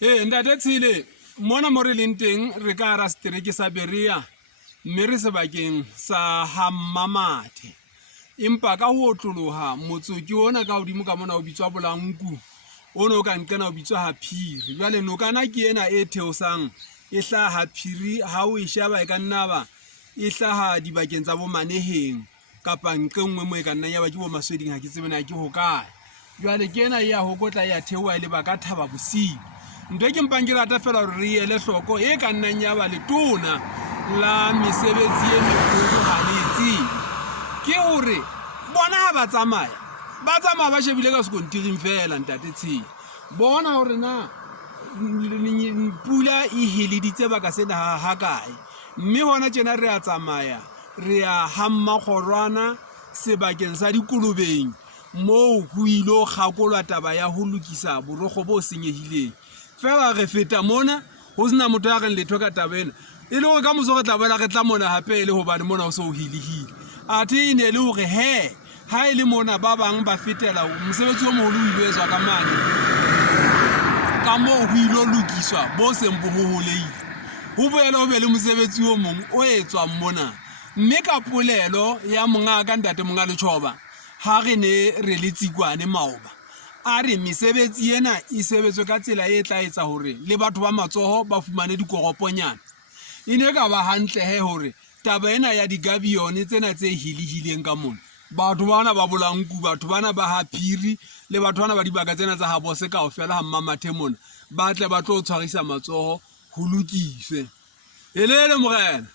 Ntate Tshile mona mo re leng teng re ka ra setereke sa Berea mme re sebakeng sa ha Mamathe empa ka ho tloloha motsoki ona ka hodimo ka mona o bitswa Bolanku ona o ka nqena o bitswa ha Phiri jwale nokana ke ena e theosang e hlaha Phiri ha o e sheba e ka nna ba e hlaha dibakeng tsa bo Maneheng kapa nqengwe mo e ka nna ya ba ke bo Masweding ha ke tsebe na ke hokae jwale ke ena ya hokotla ya theoha le ba ka thaba bosiu ntwe ke mpang ke rata fela hore re ele hloko e ka nnang ya ba letona la mesebetsi e mekgolo ha le tsebe ke hore bona ha ba tsamaya ba shebile ka sekontiring fela ntate Tshile bona hore na pula e hileditse baka sena ha kae mme hona tjena re a tsamaya re a hamma kgorwana sebakeng sa dikolobeng moo ho ilo kgakolwa taba ya ho lokisa borokgo bo senyehileng fela re feta mona ho sena motho ya reng letho ka taba ena e le hore ka moso re tla boela re tla mona hape le hobane mona o so o hilehile athe ene le hore ha e le mona ba bang ba fetela mosebetsi o moholo o ilo etswa ka mane ka moo ho ilo lokiswa bo seng bo hoholeile ho boela ho be le mosebetsi o mong o etswang mona mme ka polelo ya mongaka ntate monga Letjhoba ha re ne re le tsikwane maoba a re mesebetsi ena e sebetswe ka tsela e tla etsa hore le batho ba matsoho ba fumane dikoroponyana ine ka ba hantle hore taba ena ya digabione tsena tse hilihileng ka mona batho bana ba Bolanku batho bana ba ha Phiri le batho bana ba dibaka tsena tsa ha bose kaofela ha Mamathe mona ba tle ba tlo tshwarisa matsoho ho lokiswe elele morena.